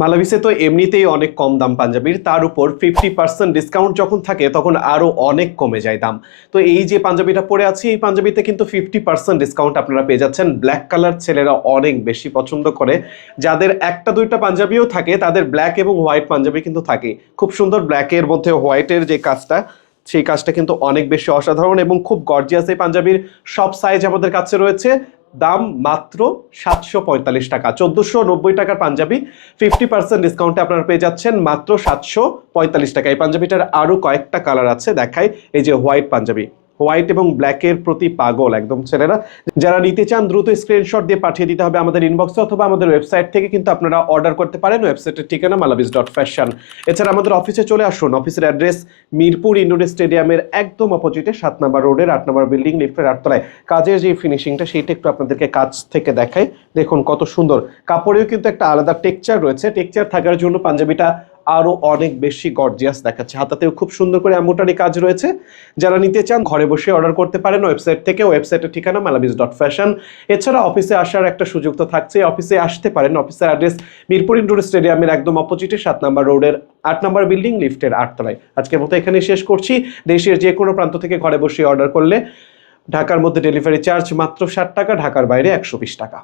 মালাভিসে তো এমনিতেই অনেক কম দাম পাঞ্জাবির, তার উপর 50% ডিসকাউন্ট যখন থাকে তখন আরো অনেক কমে যায় দাম। তো এই যে পাঞ্জাবিটা পরে আছি, এই পাঞ্জাবিতে কিন্তু 50% ডিসকাউন্ট আপনারা পেয়ে যাচ্ছেন। ব্ল্যাক কালার ছেলেরা অনেক বেশি পছন্দ করে, যাদের একটা দুইটা পাঞ্জাবিও থাকে তাদের ব্ল্যাক এবং হোয়াইট পাঞ্জাবি কিন্তু থাকে। খুব সুন্দর ব্ল্যাকের মধ্যে হোয়াইটের যে কাজটা, সেই কাজটা কিন্তু অনেক বেশি অসাধারণ এবং খুব গর্জিয়াস। এই পাঞ্জাবির সব সাইজ আমাদের কাছে রয়েছে। দাম মাত্র 745 টাকা, 1490 টাকার পাঞ্জাবি 50% ডিসকাউন্টে আপনারা পেয়ে যাচ্ছেন মাত্র 745 টাকা। এই পাঞ্জাবিটার আরো কয়েকটা কালার আছে, দেখাই। এই যে হোয়াইট পাঞ্জাবি, হোয়াইট এবং ব্ল্যাকের প্রতি পাগল একদম ছেলেরা। যারা নিতে চান দ্রুত স্ক্রিনশট দিয়ে পাঠিয়ে দিতে হবে আমাদের ইনবক্সে, অথবা আমাদের ওয়েবসাইট থেকে কিন্তু আপনারা অর্ডার করতে পারেন। ওয়েবসাইটের ঠিকানা malavis.fashion। এছাড়া আমাদের অফিসে চলে আসুন। অফিসের অ্যাড্রেস মিরপুর ইন্ডোর স্টেডিয়ামের একদম অপোজিটে 7 নম্বর রোডের 8 নম্বর বিল্ডিং, লিফটের 8 তলায়। কাজের যে ফিনিশিংটা সেইটা একটু আপনাদেরকে কাছ থেকে দেখাই। দেখুন কত সুন্দর, কাপড়েও কিন্তু একটা আলাদা টেক্সচার রয়েছে। টেক্সচার থাকার জন্য পাঞ্জাবিটা আরো অনেক বেশি গর্জিয়াস দেখাচ্ছে। হাতাতেও খুব সুন্দর করে এমব্রয়ডারি কাজ রয়েছে। যারা নিতে চান ঘরে বসে অর্ডার করতে পারেন ওয়েবসাইট থেকে। ওয়েবসাইটের ঠিকানা malavis.fashion। এছাড়া অফিসে আসার একটা সুযোগ তো থাকছে, অফিসে আসতে পারেন। অফিসের অ্যাড্রেস মিরপুর ইন্ডোর স্টেডিয়ামের একদম অপোজিটে 7 নম্বর রোডের 8 নম্বর বিল্ডিং, লিফটের 8 তলায়। আজকের মতো এখানে শেষ করছি। দেশের যে কোনো প্রান্ত থেকে ঘরে বসে অর্ডার করলে ঢাকার মধ্যে ডেলিভারি চার্জ মাত্র 60 টাকা, ঢাকার বাইরে 120 টাকা।